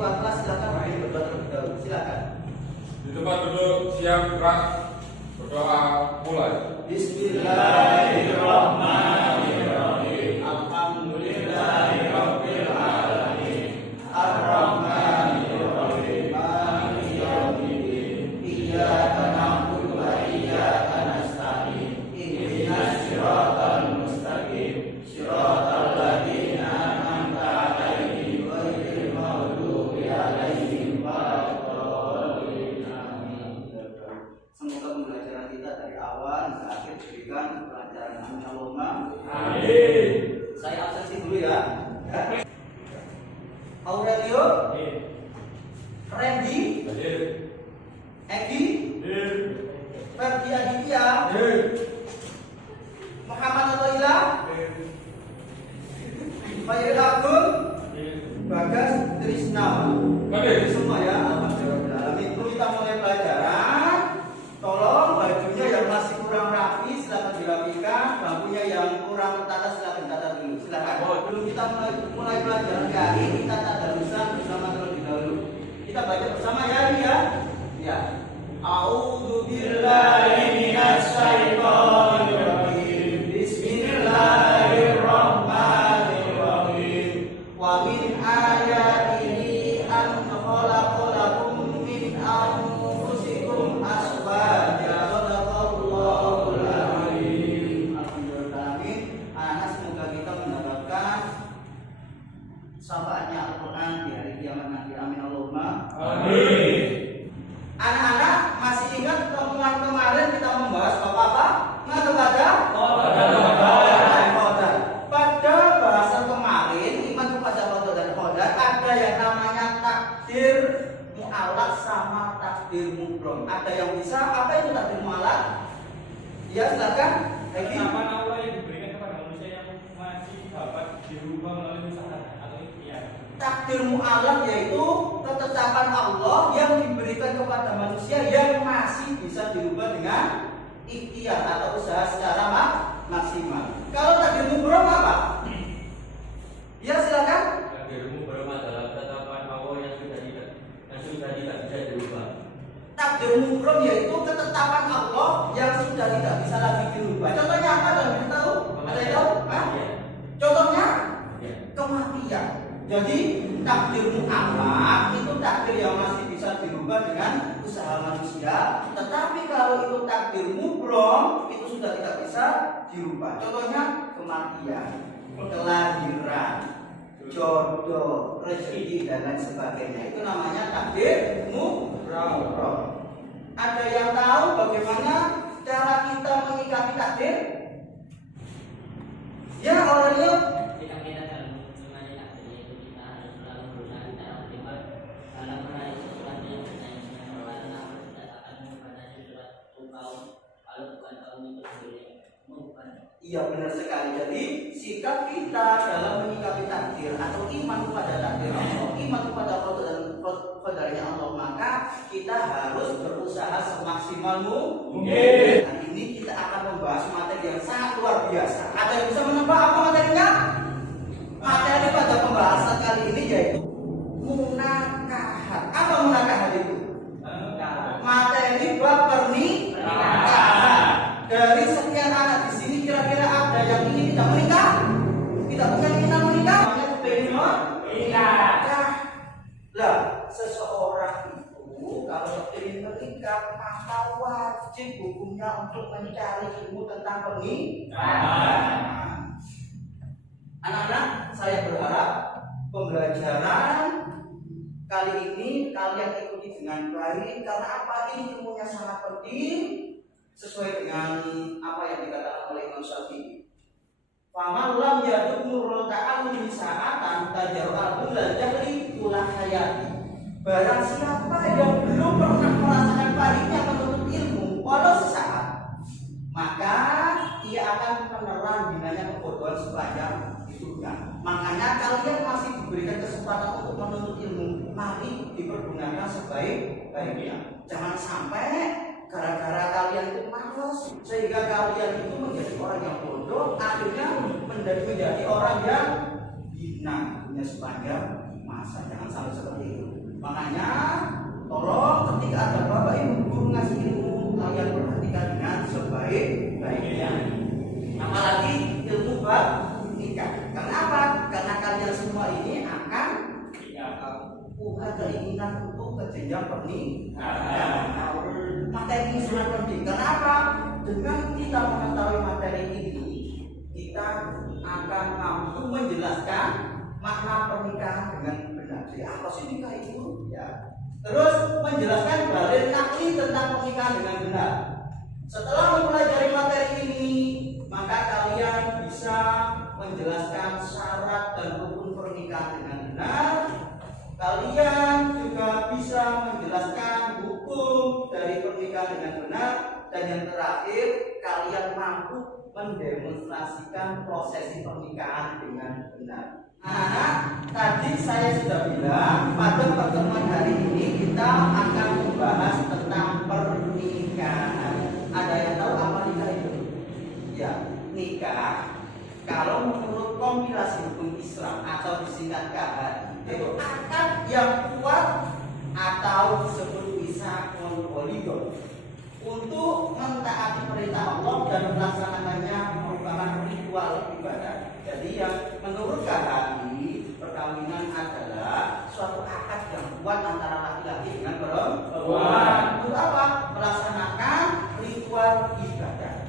ketua kelas silakan berdoa terlebih dahulu. Silakan. Di tempat duduk siap gerak, berdoa mulai. Bismillahirrahmanirrahim. Alhamdulillahirabbil alamin. Arrahmanirrahim. Maliki yaumiddin. Iyyaka na'budu wa iyyaka nasta'in. Ihdinas siratal mustaqim. Siratal ladzina an'amta 'alaihim ghairil maghdubi 'alaihim waladdallin. Amin. Semoga pembelajaran kita dari awal hingga akhir diberikan pelajaran amin Allahumma. Amin. Saya absensi dulu ya. Aurelio, Randy, Egi, Ferdi Aditya, Muhammad Atoila, Fairil Abdul, Bagas Trisna. Semua ya. Alhamdulillah. Itu kita mulai pelajaran. Tolong bajunya yang masih kurang rapi silakan dirapikan, bangkunya yang kurang tertata silakan tata dulu. Silakan. Belum kita mulai pelajaran kali kita tadarusan bersama terlebih dahulu. Kita baca bersama ya, ya. Ya. A'udzu billahi minasy syaithanir rajim. Bismillahirrahmanirrahim. Wa min ayatihi an khalaqa lakum min anfusikum azwajan. Shadaqallahul azim. Alhamdulillah. Anak semoga kita mendapatkan syafaatnya Al-Quran di hari kiamat nanti. Amin Allahumma. Amin. Anak-anak masih ingat pertemuan kemarin kita membahas apa? Ingat kepada? Qadar. Pada bahasan kemarin iman kepada qadar dan qadar ada yang namanya takdir mu'allaq sama takdir mubrom. Ada yang bisa apa itu takdir mu'allaq? Ya silakan. Ketetapan Allah yang diberikan kepada manusia yang masih dapat dirubah melalui usaha atau ikhtiar. Takdir mu'allaq yaitu ketetapan Allah yang diberikan kepada manusia yang masih bisa dirubah dengan ikhtiar atau usaha secara maksimal. Kalau takdir mubrom apa? Ya silakan. Takdirmu belum adalah ketetapan Allah yang sudah tidak bisa dirubah. Takdir mubrom yaitu ketetapan Allah yang sudah tidak bisa lagi dirubah. Contohnya apa? Ada yang tahu? Ada yang tahu? Hah? Iya. Contohnya Iya. kematian. Jadi takdir mu'allaq itu takdir yang masih bisa dirubah dengan usaha manusia. Tetapi kalau itu takdir mubrom itu sudah tidak bisa dirubah. Contohnya kematian, kelahiran, jodoh, rezeki dan lain sebagainya. Itu namanya takdir mubrom. Ada yang tahu bagaimana cara kita menyikapi takdir? Ya, Aurelio. Kita dalam mengenai takdir itu kita harus selalu berusaha secara optimal dalam meraih sesuatu yang kita inginkan. Karena berdasarkan kepada surat kaum kalau bukan kaum itu boleh bukan. Iya benar sekali. Jadi sikap kita dalam menyikapi takdir atau iman kepada takdir Allah, iman kepada qadar dan qadarnya Allah, maka kita harus berusaha semaksimal mungkin. Hari ini kita akan membahas materi yang sangat luar biasa. Ada yang bisa menebak apa materinya? Materi pada pembahasan kali ini yaitu munakahat. Apa munakahat itu? Materi bab pernikahan. Dari sekian anak di sini kira-kira ada yang ingin tidak menikah? Tidak punya keinginan menikah? Hanya pengen menikah. Lah, seseorang itu kalau ingin menikah maka wajib hukumnya untuk mencari ilmu tentang pernikahan. Anak-anak, saya berharap pembelajaran kali ini kalian ikuti dengan baik karena apa? Ini ilmunya sangat penting. Sesuai dengan apa yang dikatakan oleh Imam Syafi'i. Faman lam yaduk nurul ta'allum sa'atan tajarru'al bil jahli ulah hayati. Barang siapa yang belum pernah merasakan pahitnya menuntut ilmu walau sesaat, maka ia akan menelan binanya kebodohan sepanjang hidupnya. Makanya kalian masih diberikan kesempatan untuk menuntut ilmu, mari dipergunakan sebaik-baiknya. Jangan sampai gara-gara kalian itu malas sehingga kalian itu menjadi orang yang bodoh, akhirnya menjadi orang yang hina punya sepanjang masa. Jangan sampai seperti itu. Makanya tolong ketika ada bapak ibu guru ngasih ilmu, kalian perhatikan dengan sebaik-baiknya. Apalagi ilmu bab nikah. Karena apa? Karena kalian semua ini akan punya keinginan untuk ke jenjang pernikahan. Materi ini sangat penting. Karena apa? Dengan kita mengetahui materi ini, kita akan mampu menjelaskan makna pernikahan dengan benar. Jadi apa sih nikah itu? Ya. Terus menjelaskan dalil nakli tentang pernikahan dengan benar. Setelah mempelajari materi ini, maka kalian bisa menjelaskan syarat dan rukun pernikahan dengan benar. Kalian juga bisa menjelaskan hukum dari pernikahan dengan benar. Dan yang terakhir, kalian mampu mendemonstrasikan prosesi pernikahan dengan benar. Anak-anak, tadi saya sudah bilang pada pertemuan hari ini kita akan membahas tentang pernikahan. Ada yang tahu apa nikah itu? Ya, nikah kalau menurut kompilasi hukum Islam atau disingkat KHI itu akad yang kuat atau disebut bisa poligami untuk mentaati perintah Allah dan melaksanakannya merupakan ritual ibadah. Jadi yang menurut KHI perkawinan adalah suatu akad yang kuat antara laki-laki dengan perempuan. Untuk apa? Melaksanakan ritual ibadah.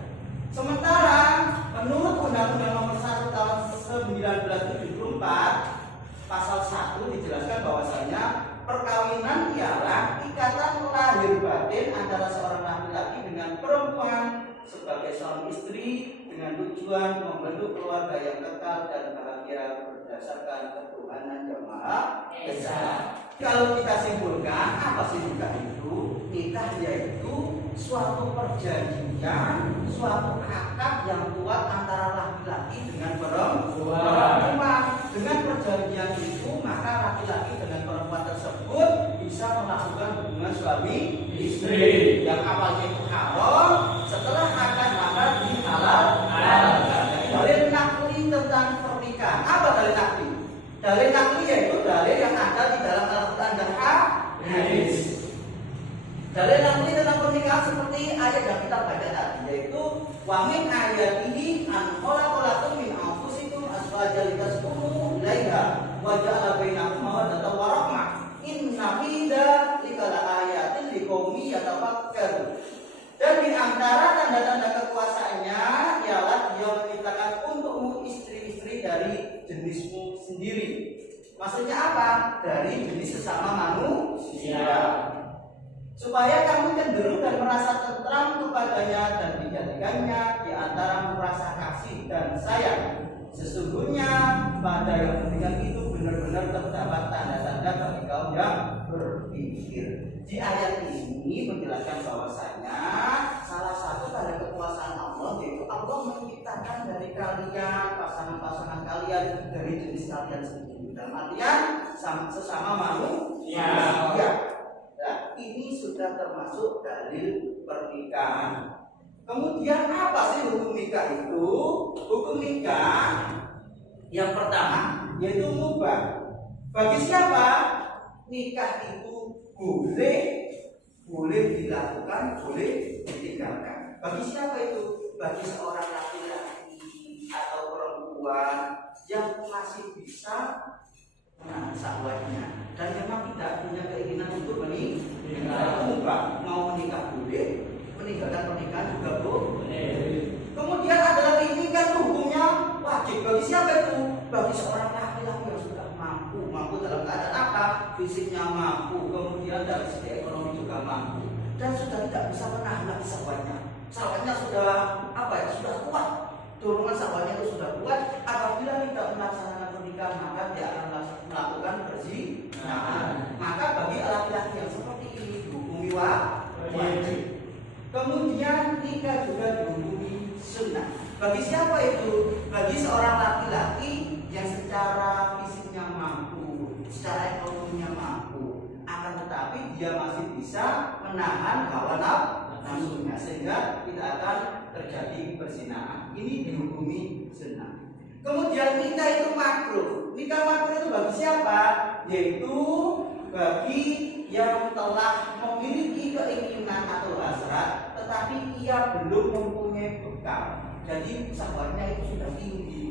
Sementara menurut Undang-Undang Nomor 1 Tahun 1974 Pasal 1 dijelaskan bahwasanya perkawinan ialah ikatan lahir batin antara seorang laki-laki dengan perempuan sebagai suami istri dengan tujuan membentuk keluarga yang kekal dan bahagia berdasarkan ketuhanan yang Maha Esa. Kalau kita simpulkan, apa sih nikah itu? Nikah yaitu suatu perjanjian, suatu akad yang kuat antara laki-laki dengan perempuan. Dengan perjanjian itu, maka laki-laki dengan perempuan tersebut bisa melakukan hubungan suami istri yang awalnya itu haram, setelah akad maka dihalalkan. Dalil nakli tentang pernikahan. Apa dalil nakli? Dalil nakli yaitu dalil yang ada di dalam Al-Quran dan hadis. Dalil nakli tentang pernikahan seperti ayat yang kita baca tadi, yaitu wa min ayatihi an khalaqalakum min anfusikum azwajan litaskunu ilaiha wa ja'ala bainakum mawaddatan wa rahmah inna fi dzalika laayatin liqaumin yatafakkarun. Dan di antara tanda-tanda kekuasaannya ialah Dia menciptakan untukmu istri-istri dari jenismu sendiri. Maksudnya apa? Dari jenis sesama manusia. Supaya kamu cenderung dan merasa tentram kepadanya dan dijadikannya di antara merasa kasih dan sayang. Sesungguhnya pada yang demikian itu benar-benar terdapat tanda-tanda bagi kaum yang berpikir. Di ayat ini menjelaskan bahwasanya salah satu tanda kekuasaan Allah yaitu Allah menciptakan dari kalian pasangan-pasangan kalian dari jenis kalian sendiri. Dalam artian sesama manusia. Nah, ini sudah termasuk dalil pernikahan. Kemudian apa sih hukum nikah itu? Hukum nikah yang pertama yaitu mubah. Bagi siapa? Nikah itu boleh dilakukan, boleh ditinggalkan. Bagi siapa itu? Bagi seorang laki-laki atau perempuan yang masih bisa menahan syahwatnya dan memang tidak punya keinginan untuk menikah. Mau menikah boleh, meninggalkan pernikahan juga boleh. Kemudian ada lagi nikah hukumnya wajib. Bagi siapa itu? Bagi seorang laki-laki yang sudah mampu dalam keadaan apa? Fisiknya mampu, kemudian dari segi ekonomi juga mampu, dan sudah tidak bisa menahan lagi syahwatnya. Syahwatnya sudah sudah kuat. Dorongan syahwatnya itu sudah kuat. Apabila tidak melaksanakan pernikahan, maka dia akan melakukan perzinahan. Maka bagi laki-laki yang seperti ini dihukumi wajib. Kemudian nikah juga dihukumi sunnah. Bagi siapa itu? Bagi seorang laki-laki yang secara fisiknya mampu, secara ekonominya mampu, akan tetapi dia masih bisa menahan hawa nafsunya sehingga tidak akan terjadi perzinahan. Ini dihukumi sunnah. Kemudian nikah itu makruh. Nikah makruh itu bagi siapa? Yaitu bagi yang telah memiliki keinginan atau hasrat tetapi ia belum mempunyai bekal. Jadi sahabatnya itu sudah tinggi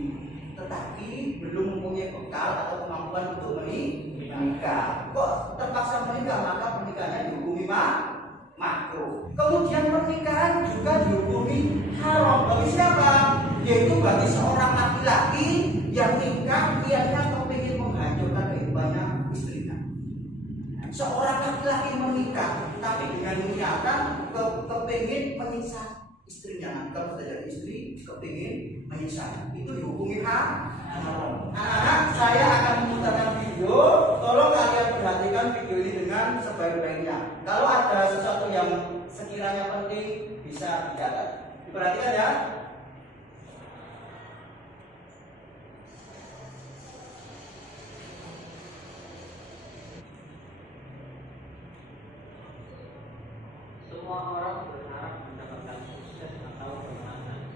tetapi belum mempunyai bekal atau kemampuan untuk menikah. Kok terpaksa menikah? Maka pernikahannya dihukumi makruh. Kemudian pernikahan juga dihukumi haram. Bagi siapa? Yaitu bagi seorang laki-laki yang nikah niatnya kepingin menghancurkan kehidupannya istrinya. Seorang laki-laki menikah tapi dengan niatan kepingin menyiksa istrinya. Kalau sudah jadi istri kepingin menyiksa, itu dihukumi haram. Anak-anak, saya akan memutarkan video. Tolong kalian perhatikan video ini dengan sebaik-baiknya. Kalau ada sesuatu yang sekiranya penting bisa dicatat. Diperhatikan ya. Semua orang berharap mendapatkan sukses atau kemenangan.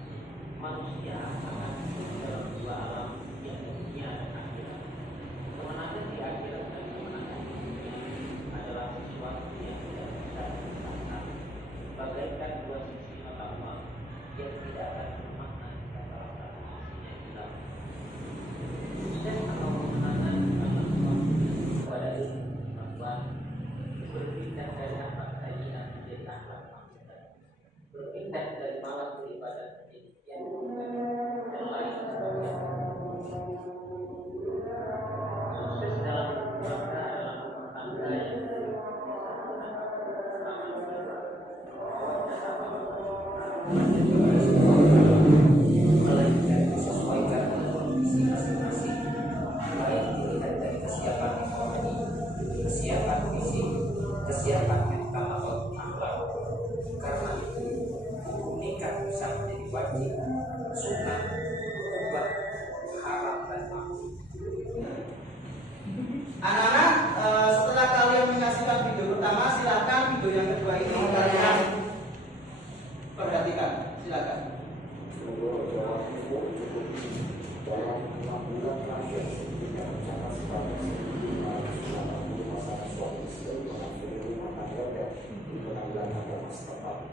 Manusia akan hidup dalam dua alam, yaitu dunia dan akhirat. Kemenangan di akhirat dan kemenangan di dunia adalah sesuatu yang tidak bisa dipisahkan. Bagaikan dua sisi mata uang yang tidak akan bermakna jika salah satu sisinya hilang. Sukses atau kemenangan adalah sesuatu yang kepada diri kemampuan berpindah dari akhlak keinginan menjadi akhlak maksiat, berpindah dari malas beribadah menjadi kian dan lain sebagainya. Sukses dalam keluarga adalah rumah tangga yang melainkan disesuaikan dengan kondisi masing-masing, baik dilihat dari kesiapan ekonomi, kesiapan fisik, kesiapan mental atau akhlak. Karena itu, hukum nikah bisa menjadi wajib, sunnah, mubah, haram dan makruh. Anak-anak, setelah kalian menyaksikan video pertama, silakan video yang kedua ini kalian perhatikan. Silakan. Dalam 6 bulan terakhir, tidak mencapai sebatas 180 pasangan suami istri mengakhiri rumah tangga di pengadilan agama setempat.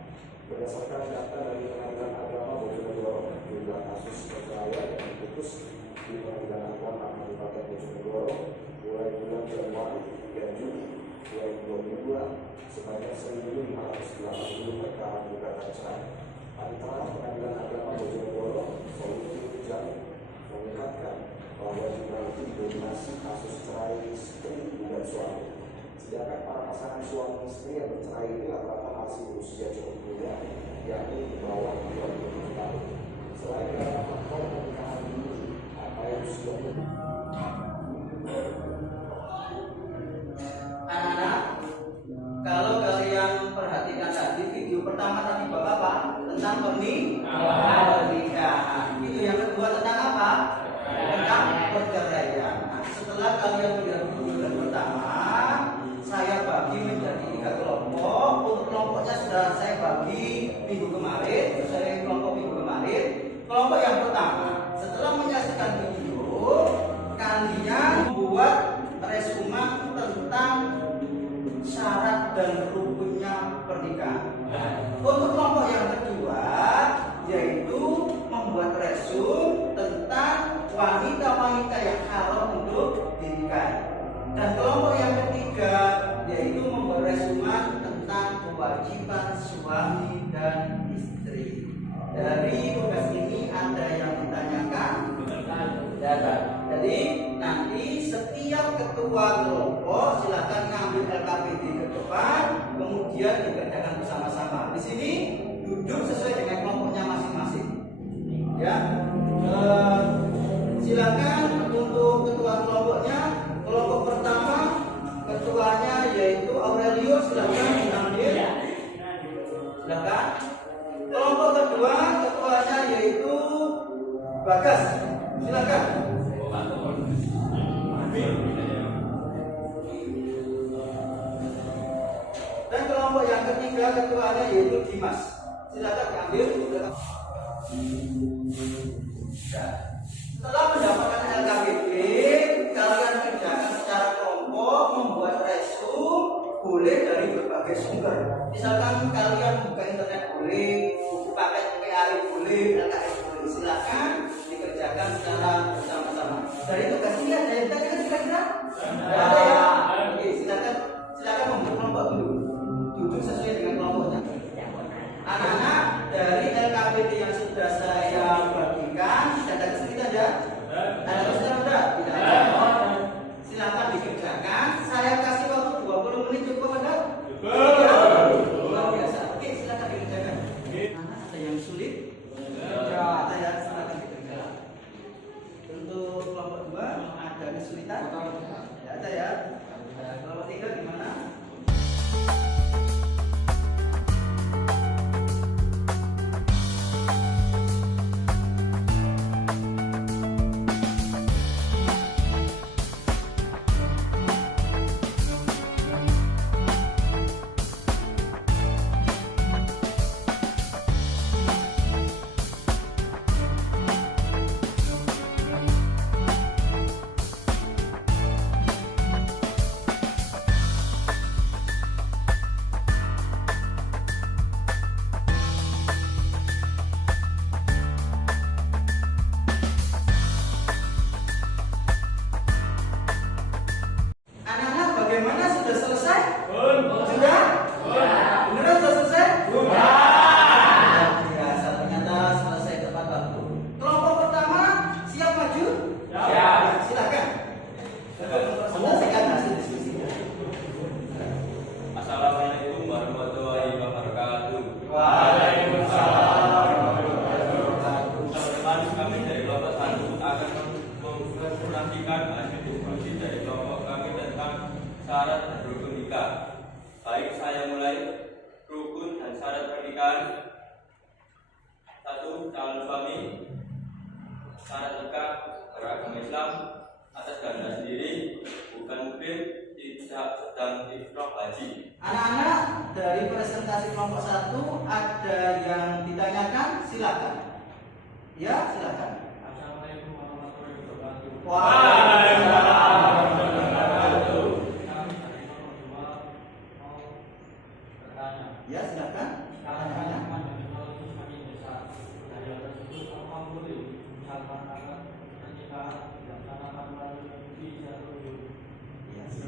Berdasarkan data dari pengadilan agama Bojonegoro, jumlah kasus perceraian yang diputus di pengadilan agama Kabupaten Bojonegoro mulai bulan Januari hingga Juni 2022 sebanyak 1.580 perkara gugatan cerai. Antara pengadilan agama Bojonegoro, Solusi Jambi mengungkapkan bahwa jumlah itu didominasi kasus cerai istri dan suami. Sedangkan para pasangan suami istri yang bercerai ini rata-rata masih berusia cukup muda, yakni di bawah 20 tahun. Selain karena faktor pernikahan dini, apa yang sudah Anak-anak, kalau kalian perhatikan tadi video pertama tadi bapak apa? Tentang pernikahan. Video yang kedua tentang apa? Tentang perceraian. Nah, setelah kalian melihat video yang pertama, saya bagi menjadi 3 kelompok. Untuk kelompoknya sudah saya bagi minggu kemarin. Kelompok yang pertama, setelah menyaksikan video, kalian buat resume tentang syarat dan rukunnya pernikahan. Untuk kelompok yang kedua, yaitu membuat resume tentang wanita-wanita yang haram untuk dinikahi. Dan kelompok yang ketiga, yaitu membuat resume tentang kewajiban suami dan istri. Dari tugas ini ada yang ditanyakan? Jadi nanti setiap ketua kelompok silakan ngambil LKPD ke depan, kemudian dikerjakan bersama-sama. Di sini duduk sesuai dengan kelompoknya masing-masing. Ya, silakan untuk ketua kelompoknya. Kelompok pertama ketuanya yaitu Aurelio, silakan mengambil. Silakan. Kelompok kedua ketuanya yaitu Bagas, silakan. Dan kelompok yang ketiga ketuanya yaitu Dimas, silakan diambil. Setelah mendapatkan LKPD, kalian kerjakan secara kelompok, membuat resume boleh dari berbagai sumber. Misalkan kalian buka internet boleh, buku paket PAI boleh, LKS boleh. Silakan dikerjakan secara bersama-sama. Dari tugas ini ada yang kira-kira? Ada ya? Oke, silakan membentuk kelompok dulu. Duduk sesuai dengan kelompoknya. Anak-anak dari LKPD yang sudah saya bagikan, sudah ada kesulitan ya? Ada kesulitan enggak? Tidak ada. Silakan dikerjakan. Saya kasih waktu 20 menit cukup enggak? Luar biasa. Oke, silakan dikerjakan. Anak ada yang sulit? Ya, ada ya. Silakan dikerjakan. Untuk kelompok 2 ada kesulitan? Tidak ada ya. Kelompok 3 gimana? Anak-anak bagaimana, sudah selesai? Sudah? Beneran sudah selesai? Luar biasa, ternyata selesai tepat waktu. Kelompok pertama siap maju? Silakan. Presentasikan hasil diskusinya. Assalamualaikum warahmatullahi wabarakatuh. Teman-teman kami dari kelompok 1 akan mempresentasikan hasil diskusi dari kelompok kami tentang syarat dan rukun nikah. Baik, saya mulai. Rukun dan syarat pernikahan. 1. Calon suami. Syarat nikah beragama Islam, atas kehendak sendiri, bukan mukrim, tidak sedang ifrah haji. Anak-anak dari presentasi kelompok 1 ada yang ditanyakan? Silakan. Ya, silakan. Assalamualaikum warahmatullahi wabarakatuh. Waalaikumsalam. Kami dari kelompok 2 mau bertanya. Ya, silakan. Pertanyaannya. Dari kelompok semakin besar. Dari hal tersebut apa boleh misalkan akan pernikahan dilaksanakan melalui jalur dulu.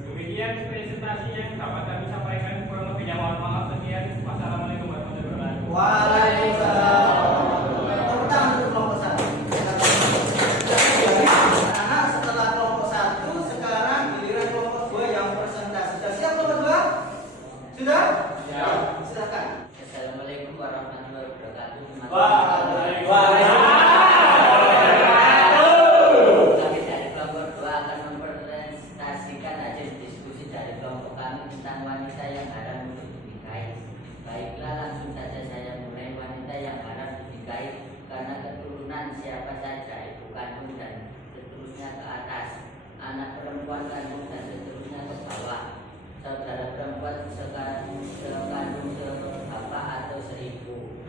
Demikian presentasi yang dapat kami sampaikan, kurang lebihnya mohon maaf. Sekian, wassalamualaikum warahmatullahi wabarakatuh. Waalaikumsalam. Tepuk tangan untuk kelompok 1. Anak-anak, setelah kelompok 1, sekarang giliran kelompok 2 yang presentasi. Sudah siap kelompok 2? Sudah? Siap. Silakan. Assalamualaikum warahmatullahi wabarakatuh. Kami dari kelompok 2 akan mempresentasikan hasil diskusi dari kelompok kami tentang wanita yang haram untuk dinikahi. Baiklah, langsung saja saya mulai. Wanita yang haram dinikahi karena keturunan siapa saja, ibu kandung dan seterusnya ke atas, anak perempuan kandung dan seterusnya ke bawah, saudara perempuan sekandung, sebapak atau seibu.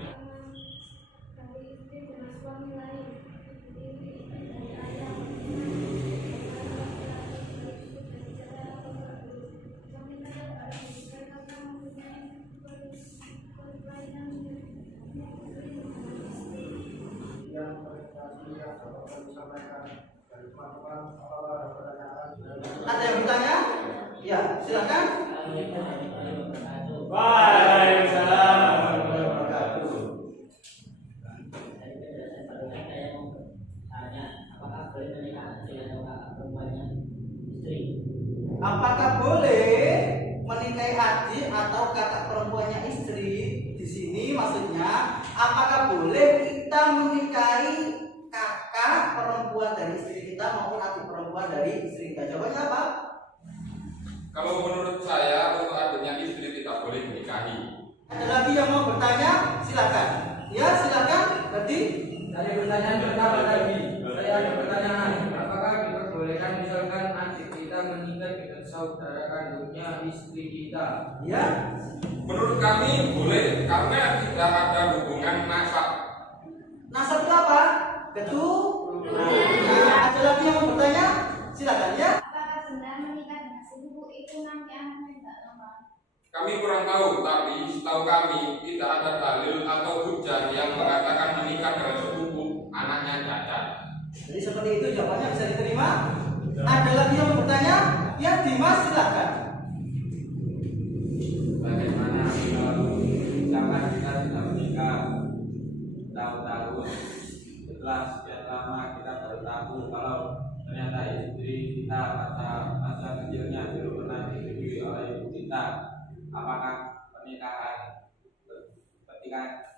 Ada yang bertanya? Ya, silakan. Waalaikumsalam. Apakah boleh menikahi adik atau kakak perempuannya istri? Di sini maksudnya, apakah boleh kita menikahi kakak perempuan dari istri kita maupun adik perempuan dari istri kita? Jawabannya apa? Kalau menurut saya, untuk adiknya istri tidak boleh dinikahi. Ada lagi yang mau bertanya? Silakan. Ya, silakan. Berarti Dari pertanyaan pertama tadi, saya ada pertanyaan. Apakah diperbolehkan misalkan adik kita menikah dengan saudara kandungnya istri kita? ya, Menurut kami boleh, karena tidak ada hubungan nasab. nasab itu apa? Nah, ada lagi yang mau bertanya? Silakan ya. Apakah benar menikah dengan sepupu itu nanti anaknya tidak lama? Kami kurang tahu, tapi setahu kami tidak ada dalil atau hujah yang mengatakan menikah dengan sepupu anaknya cacat. Jadi seperti itu jawabannya bisa diterima. Ada lagi yang bertanya? Ya Dimas silakan. Bagaimana kalau misalkan kita sudah menikah tahun-tahun, setelah sekian lama kita baru tahu kalau ternyata istri kita masa kecilnya belum pernah disetujui oleh ibu kita, apakah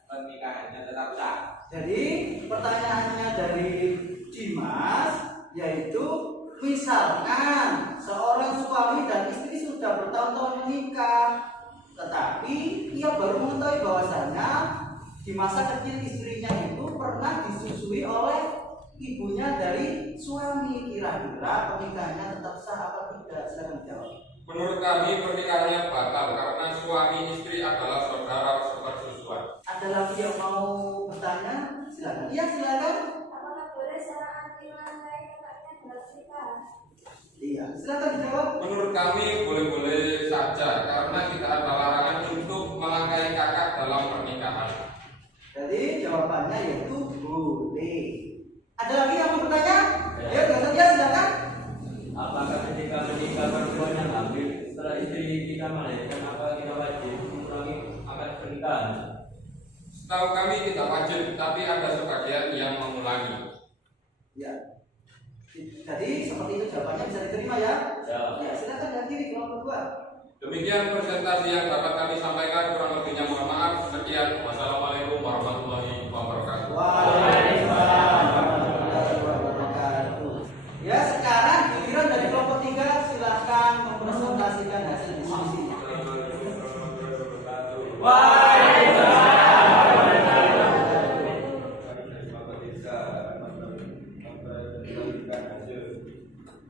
pernikahannya tetap sah? Jadi pertanyaannya dari Dimas yaitu misalkan seorang suami dan istri sudah bertahun-tahun menikah, tetapi ia baru mengetahui bahwasannya di masa kecil istrinya itu pernah disusui oleh ibunya dari suami. Kira-kira pernikahannya tetap sah apa tidak? Silakan jawab. Menurut kami pernikahannya batal karena suami istri adalah saudara sepersusuan. Ada lagi yang mau bertanya? Silakan. Iya silakan. Apakah boleh seorang anak melangkai kakaknya dalam pernikahan? Iya silakan dijawab. Menurut kami boleh-boleh saja karena tidak ada larangan untuk melangkai kakak dalam pernikahan. Jadi jawabannya yaitu boleh. Ada lagi yang mau bertanya? Ya saja silakan. Apakah ketika menikah perempuan yang hamil setelah istri kita melahirkan, apa kita wajib mengulangi akad pernikahan? Setahu kami tidak wajib, tapi ada sebagian yang mengulangi. Ya. Jadi seperti itu jawabannya bisa diterima ya? Ya silakan dari kiri kelompok kedua. Demikian presentasi yang dapat kami sampaikan, kurang lebihnya mohon maaf. Sekian, wassalamualaikum warahmatullahi wabarakatuh. Waalaikumsalam warahmatullahi wabarakatuh. Ya sekarang giliran dari kelompok 3, silakan mempresentasikan hasil diskusinya.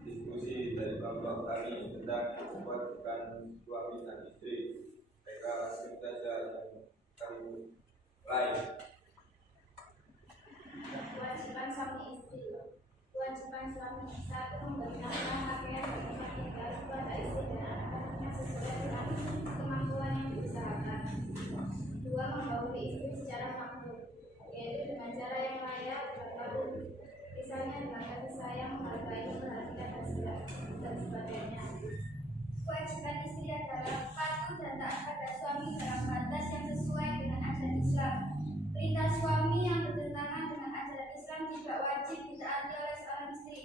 Diskusi dari kelompok kami tentang kewajiban suami dan istri. Mereka langsung saja yang kami lain. Kewajiban suami istri. Kewajiban suami satu memberikan pakaian dan tempat tinggal kepada istri dan anak-anaknya sesuai dengan kemampuan yang diusahakan. 2. Membauri istri secara makmur, yaitu dengan cara yang layak berlaku, misalnya dengan kasih sayang, menghargai, memperhatikan dan sebagainya. Kewajiban istri adalah patuh dan taat pada suami dalam batas yang sesuai dengan ajaran Islam. Perintah suami yang bertentangan dengan ajaran Islam tidak wajib ditaati oleh seorang istri.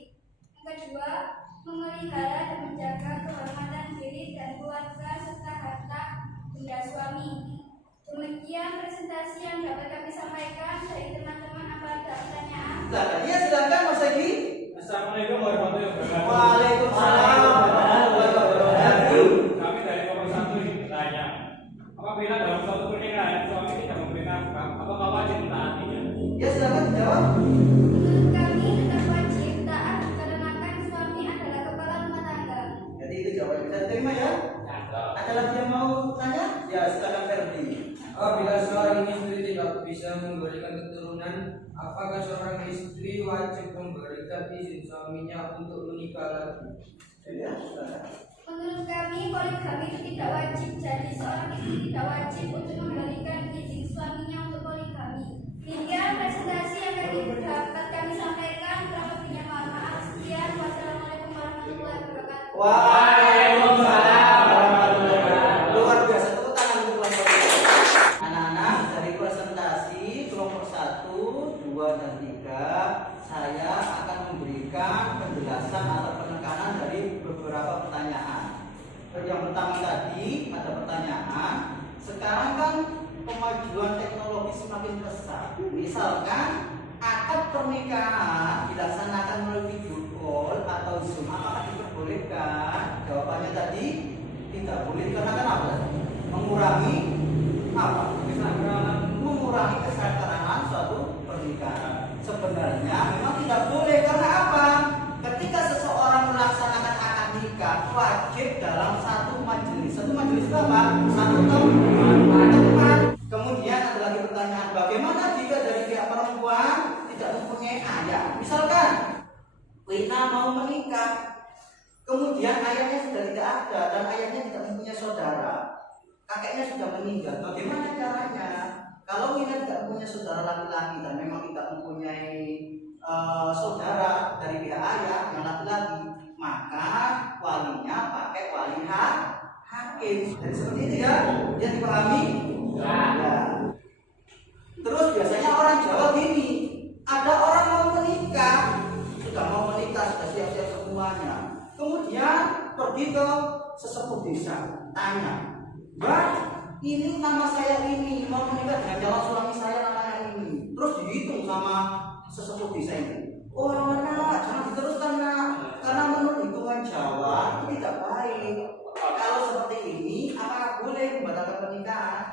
Yang kedua, memelihara dan menjaga kehormatan diri dan keluarga serta harta benda suami. Demikian presentasi yang dapat kami sampaikan dari teman-teman. Apa ada pertanyaan? Silakan. Ya silakan Mas Egi. Assalamualaikum warahmatullahi wabarakatuh. Waalaikumsalam warahmatullahi wabarakatuh. Kami dari nomor 1 ingin bertanya, apabila dalam suatu pernikahan suami tidak memberi nafkah, apakah wajib menaatinya? Ya silakan jawab. Menurut kami tetap wajib taat dikarenakan suami adalah kepala rumah tangga. Jadi itu jawabannya bisa diterima ya? Ada lagi yang mau tanya? Ya silakan Ferdi. Apabila seorang istri tidak bisa memberikan keturunan, apakah seorang istri wajib memberikan izin suaminya untuk menikah lagi? Ya silakan. Menurut kami poligami itu tidak wajib. Jadi seorang istri tidak wajib untuk memberikan izin suaminya untuk poligami. Demikian presentasi yang dapat kami sampaikan. Kurang lebihnya mohon maaf. Sekian. Wassalamualaikum warahmatullahi wabarakatuh. Waalaikumsalam warahmatullahi wabarakatuh. Luar biasa, tepuk tangan untuk kelompok ini. Anak-anak dari presentasi kelompok 1, 2, dan 3, saya akan memberikan penjelasan atau penekanan dari beberapa pertanyaan. Yang pertama tadi ada pertanyaan, sekarang kan kemajuan teknologi semakin pesat. Misalkan akad pernikahan dilaksanakan melalui video call atau Zoom, apakah diperbolehkan? Jawabannya tadi tidak boleh karena kenapa? Mengurangi apa? Mengurangi kesakralan suatu pernikahan. Sebenarnya memang tidak boleh karena apa? Ketika seseorang melaksanakan akad nikah wajib dalam satu majelis. Satu majelis itu apa? Satu tempat. Kemudian ada lagi pertanyaan, bagaimana jika dari pihak perempuan tidak mempunyai ayah? Misalkan Wina mau menikah, kemudian ayahnya sudah tidak ada dan ayahnya tidak mempunyai saudara. kakeknya sudah meninggal, bagaimana caranya? Kalau Wina tidak punya saudara laki-laki dan memang tidak mempunyai saudara dari pihak ayah yang laki-laki, maka walinya pakai wali hakim. Jadi seperti itu ya, dia dipahami? Ya. Terus biasanya orang Jawa gini, ada orang mau menikah, sudah siap-siap semuanya, kemudian pergi ke sesepuh desa, tanya, Mbak, ini nama saya ini, mau menikah dengan calon suami saya namanya ini. Terus dihitung sama sesepuh desa ini. Oh nak, jangan diteruskan nak, karena menurut hitungan Jawa itu tidak baik. Kalau seperti ini, apakah boleh membatalkan pernikahan?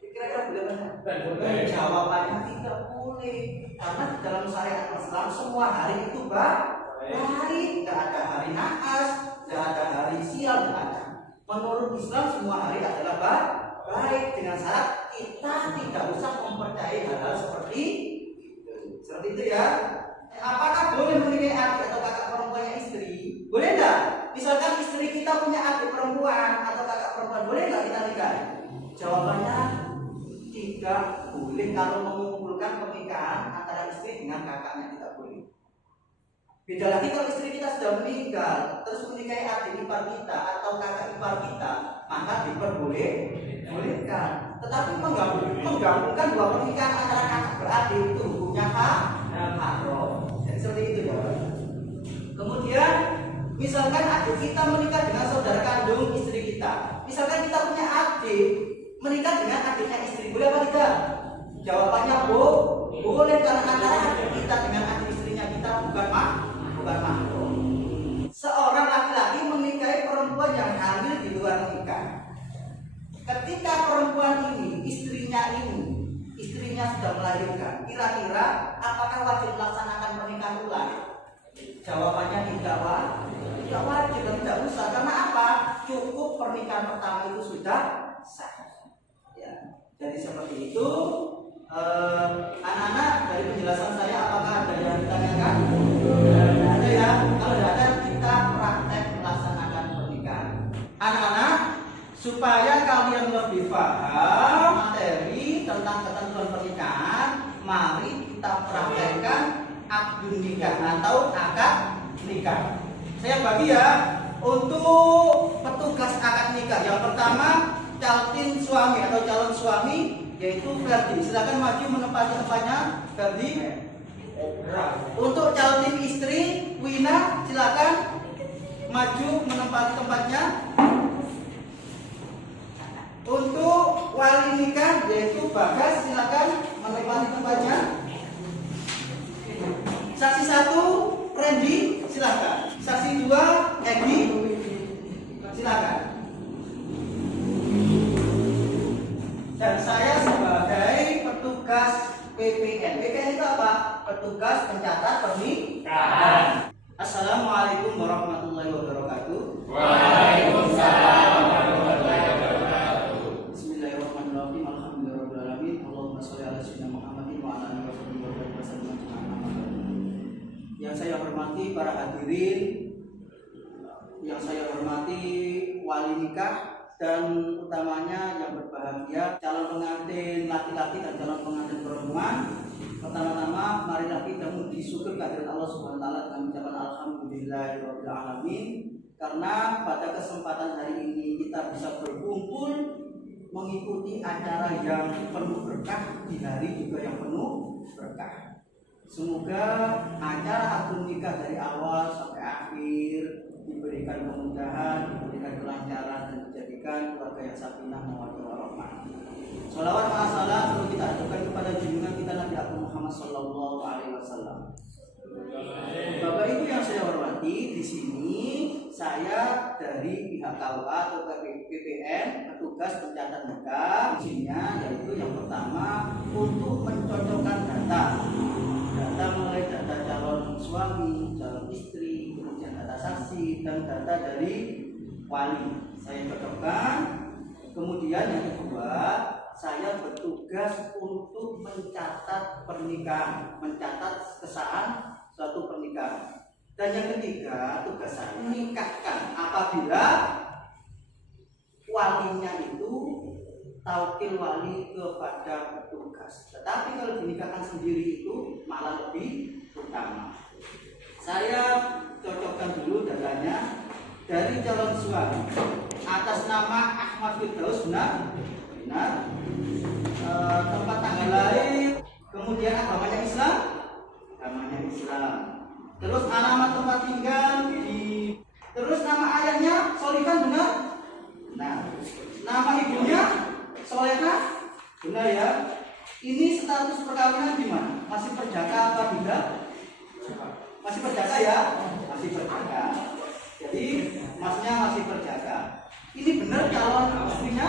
Kira-kira boleh mana? Jawabannya tidak boleh, karena di dalam syariat Islam semua hari itu baik, tidak ada hari naas, tidak ada hari sial, tidak ada. Menurut Islam semua hari adalah baik, dengan syarat kita tidak usah mempercayai hal-hal seperti itu ya. Apakah boleh menikahi adik atau kakak perempuannya istri? Boleh enggak? Misalkan istri kita punya adik perempuan atau kakak perempuan, boleh enggak kita nikahi? Jawabannya tidak boleh. Kalau mengumpulkan pernikahan antara istri dengan kakaknya tidak boleh. Beda lagi kalau istri kita sudah meninggal terus menikahi adik ipar kita atau kakak ipar kita, maka diperbolehkan. Tetapi menggabungkan dua pernikahan antara kakak beradik itu hukumnya haram. Jadi seperti itu ya. Kemudian misalkan adik kita menikah dengan saudara kandung istri kita. Misalkan kita punya adik menikah dengan adiknya istri, boleh apa tidak? Jawabannya boleh, karena antara adik kita dengan adik istrinya kita bukan mahram. Seorang laki-laki menikahi perempuan yang hamil di luar nikah. Ketika perempuan ini, istrinya sudah melahirkan, kira-kira apakah wajib melaksanakan pernikahan ulang? Jawabannya tidak wajib dan tidak usah. Karena apa? Cukup pernikahan pertama itu sudah sah. Ya. Jadi seperti itu. Anak-anak, dari penjelasan saya apakah ada yang ditanyakan? Tidak ada ya. Kalau tidak ada, kita praktek melaksanakan pernikahan. Anak-anak, supaya kalian lebih paham materi tentang ketentuan pernikahan, mari kita praktekkan akdun nikah atau akad nikah. Saya bagi ya untuk petugas akad nikah. Yang pertama, calon suami atau calon suami yaitu Ferdi. Silakan maju menempati tempatnya, Ferdi. Untuk calon istri Wina, silakan maju menempati tempatnya. Untuk wali nikah yaitu Bagas, silakan menempati tempatnya. Saksi 1 Randy, silakan. Saksi 2 Edi, silakan. Dan saya sebagai petugas PPN. PPN itu apa? Petugas pencatat pernikahan. Assalamualaikum warahmatullahi wabarakatuh. Waalaikumsalam warahmatullahi wabarakatuh. Bismillahirrahmanirrahim. Alhamdulillahirobbilalamin. Allahumma sholli ala sayyidina Muhammadin wa ala alihi wasallam. Yang saya hormati para hadirin, yang saya hormati wali nikah, dan utamanya yang berbahagia calon pengantin laki-laki dan calon pengantin perempuan. Pertama-tama marilah kita memuji syukur kehadirat Allah Subhanahu wa taala dengan ucapan alhamdulillahirabbil alamin, karena pada kesempatan hari ini kita bisa berkumpul mengikuti acara yang penuh berkah di hari juga yang penuh berkah. Semoga acara akad nikah dari awal sampai akhir diberikan kemudahan, diberikan kelancaran, dan dijadikan keluarga yang sakinah mawaddah warahmah. Sholawat wa salam perlu kita aturkan kepada junjungan kita Nabi Muhammad sallallahu alaihi wasallam. Bapak Ibu yang saya hormati, di sini saya dari pihak KUA atau PPN, petugas pencatat nikah. Isinya yaitu yang pertama untuk mencocokkan data mulai data calon suami, calon istri, kemudian data saksi dan data dari wali. Saya cocokkan. Kemudian yang kedua, saya bertugas untuk mencatat pernikahan, mencatat kesahan suatu pernikahan. Dan yang ketiga, tugas saya menikahkan apabila walinya itu taukil wali kepada petugas. Tetapi kalau dinikahkan sendiri itu malah lebih utama. Saya cocokkan dulu datanya dari calon suami atas nama Ahmad Firdaus, benar? Tempat tanggal lahir, kemudian agamanya Islam, terus alamat tempat tinggal terus nama ayahnya Solikan, benar? Nah, nama ibunya Solehah, benar ya? Ini status perkawinan gimana? Masih perjaka apa tidak? Masih perjaka ya? Masih perjaka. Jadi masnya masih perjaka. Ini benar calon istrinya?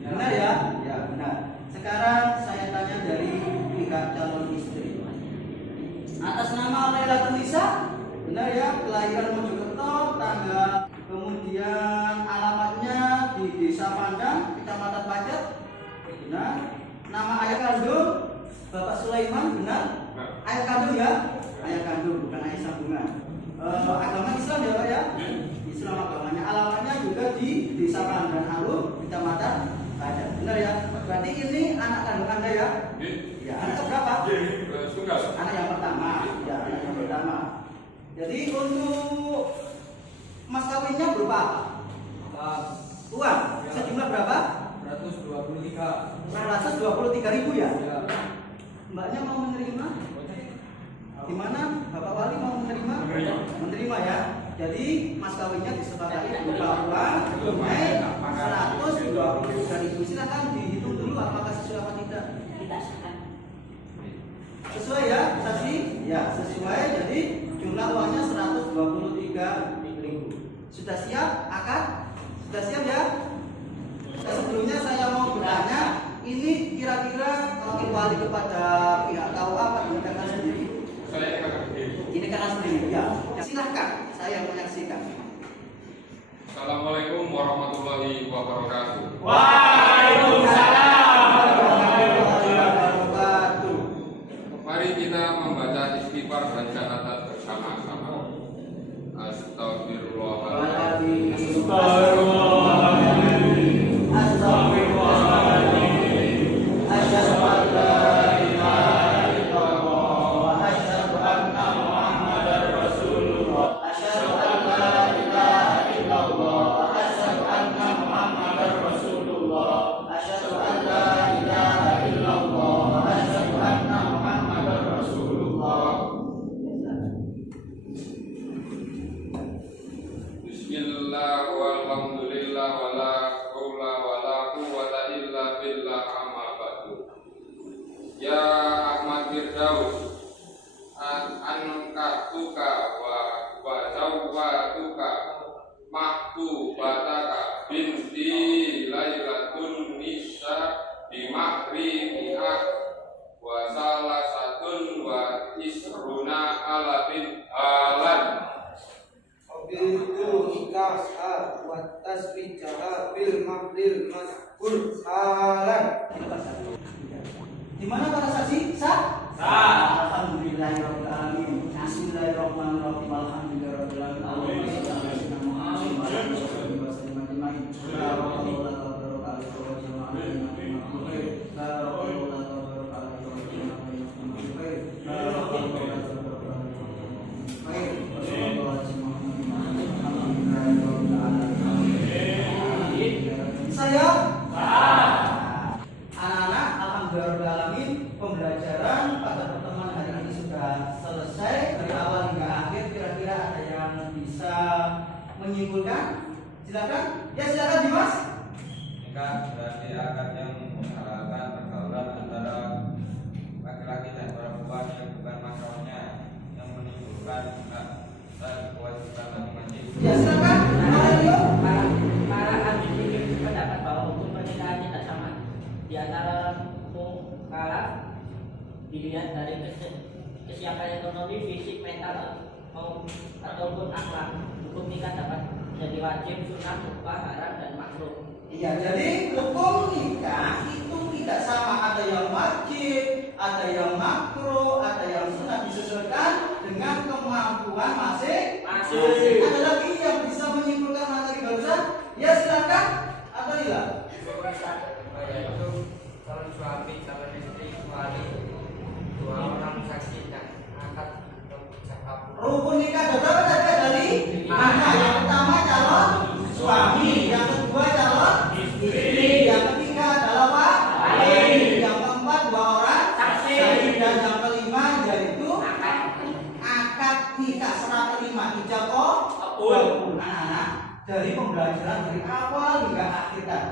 Benar ya? Ya benar. Sekarang saya tanya dari pihak calon istri. Atas nama Laila Tunisa, benar ya? Kelahiran Mojokerto, tanggal, kemudian alamatnya di Desa Pandang, Kecamatan Pacet, benar. Nama ayah kandung Bapak Sulaiman, benar? Ayah kandung ya? Ayah kandung, bukan ayah sambungan. Agama Islam ya Pak ya? Islam agamanya. Alamatnya juga di Desa Pandang Alum, Kecamatan Pacet, benar ya? Berarti ini anak kandung Anda ya? Ya, anak keberapa? Anak yang pertama. Ya, anak yang pertama. Jadi untuk mas kawinnya berupa apa? Uang. Sejumlah berapa? 123.000 ya? Mbaknya mau menerima? Gimana? Bapak Wali mau menerima? Menerima ya. Jadi mas kawinnya disepakati berupa uang tunai 123.000. Silakan dihitung dulu apakah sesuai apa tidak. Sesuai ya, saksi? Ya, sesuai. Jadi jumlah uangnya 123.000. Sudah siap akad? Sudah siap ya? Sebelumnya saya mau bertanya, ini kira-kira wakil wali kepada pihak KUA apa dinikahkan sendiri? Dinikahkan sendiri ya. Silahkan, saya menyaksikan. Assalamualaikum warahmatullahi wabarakatuh. Waalaikumsalam. Mari kita membaca istighfar dan syahadat bersama-sama. Astagfirullahaladzim. Bismillah walhamdulillah wala haula wala quwwata illa billah amma ba'du. Ya Ahmad Firdaus, ankatuka wa zawwatuka mahbubataka binti Lailatun Nisa bimahri mi'ah wa salasatun wa isruna alafin alan. Itu nikah wa tasbijah bil mahril mazkur halan. Di mana para saksi? Sah? Alhamdulillahirabbil alamin. Bismillahirrahmanirrahim. Alhamdulillahirabbil alamin. Saya anak-anak alhamdulillah pembelajaran pada pertemuan hari ini sudah selesai dari awal hingga akhir. Kira-kira ada yang bisa menyimpulkan? Silakan. Ya silakan Dimas. Nikah berarti akad yang menghalalkan pergaulan antara laki-laki dan perempuan yang bukan mahramnya, yang menimbulkan hak dan kewajiban masing-masing. Ya silakan. Para ahli fikih berpendapat bahwa hukum pernikahan tidak sama di antara mukallaf dilihat dari kesiapan ekonomi, fisik, mental ataupun akhlak. Hukum nikah dapat menjadi wajib, sunnah, mubah, haram dan makruh. Iya, jadi hukum nikah itu tidak sama, ada yang wajib, ada yang makruh, ada yang sunnah, disesuaikan dengan kemampuan masing-masing. Ada lagi yang bisa menyimpulkan materi barusan? Ya silakan. Atau tidak?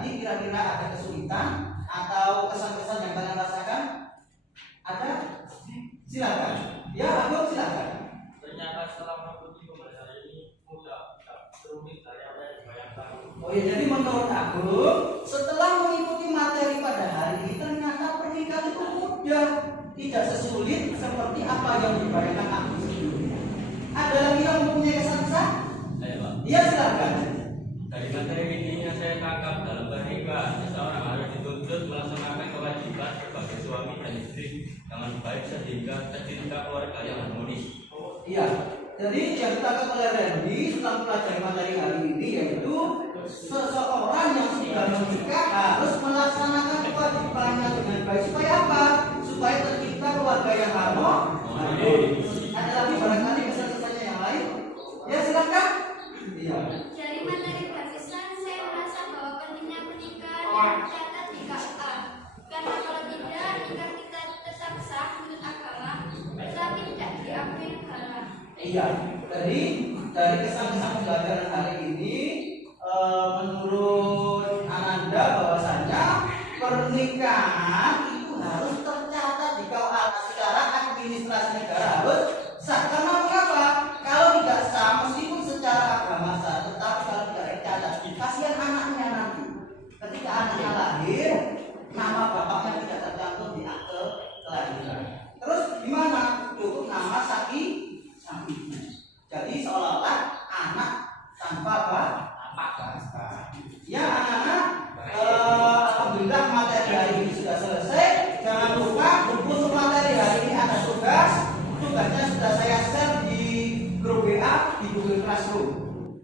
tadi kira-kira ada kesulitan atau kesan-kesan yang kalian rasakan? Ada? Silakan. Ya, Agung silakan. Ternyata setelah mengikuti pembelajaran ini mudah, tidak rumit dari apa yang dibayangkan. Oh ya, jadi menurut Agung, setelah mengikuti materi pada hari ini ternyata pernikahan itu mudah, tidak sesulit seperti apa yang dibayangkan Agung sebelumnya. Ada lagi yang mempunyai kesan-kesan? Saya Pak. Iya, silakan. Dari materi ini yang saya tangkap dalam pernikahan, seseorang harus dituntut melaksanakan kewajiban sebagai suami dan istri dengan baik sehingga tercipta keluarga yang harmonis. Iya. Jadi yang ditangkap oleh Randy setelah mempelajari materi hari ini yaitu seseorang yang sudah menikah harus melaksanakan kewajibannya dengan baik supaya apa? Supaya tercipta keluarga yang harmonis. Ada lagi barangkali pesan-pesannya yang lain? Ya silakan. Iya. Dari materi barusan saya merasa bahwa pentingnya pernikahan yang tercatat di KUA. Karena kalau tidak, nikah kita tetap sah menurut agama, tetapi tidak diakui negara. Iya. Jadi dari kesan-kesan pembelajaran hari ini menurut Ananda bahwasanya pernikahan itu harus tercatat di KUA secara administrasi negara harus sah. Karena mengapa? Kalau tidak sah meskipun secara agama sah, tetapi kalau tidak tercatat, kasihan anaknya nanti. Ketika anaknya lahir, nama bapaknya tidak tercantum di akte kelahiran. Terus gimana? Cukup nama Saki. Jadi seolah-olah anak tanpa apa? Ya anak-anak, alhamdulillah materi hari ini sudah selesai. Jangan lupa untuk materi hari ini ada tugasnya sudah saya share di grup WA di Google Classroom.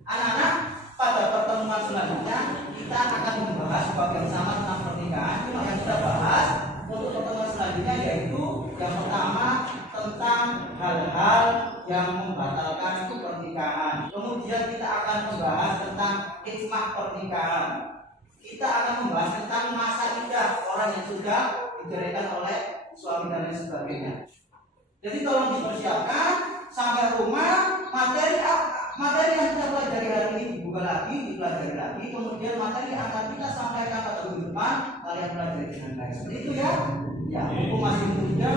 Anak-anak, pada pertemuan selanjutnya kita akan membahas bagian sama tentang pernikahan. Cuma yang kita bahas untuk pertemuan selanjutnya yaitu yang pertama tentang hal-hal yang membatalkan pernikahan. Kemudian kita akan membahas tentang hikmah pernikahan. Kita akan membahas tentang masa iddah orang yang sudah diceraikan oleh suami dan lain sebagainya. Jadi tolong dipersiapkan sampai rumah materi yang kita pelajari hari ini dibuka lagi, dipelajari lagi. Kemudian materi yang akan kita sampaikan pada minggu depan kalian pelajari dengan baik. Seperti itu ya. Ya, mumpung masih muda,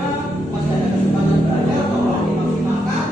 masih ada kesempatan belajar, tolong dimaksimalkan.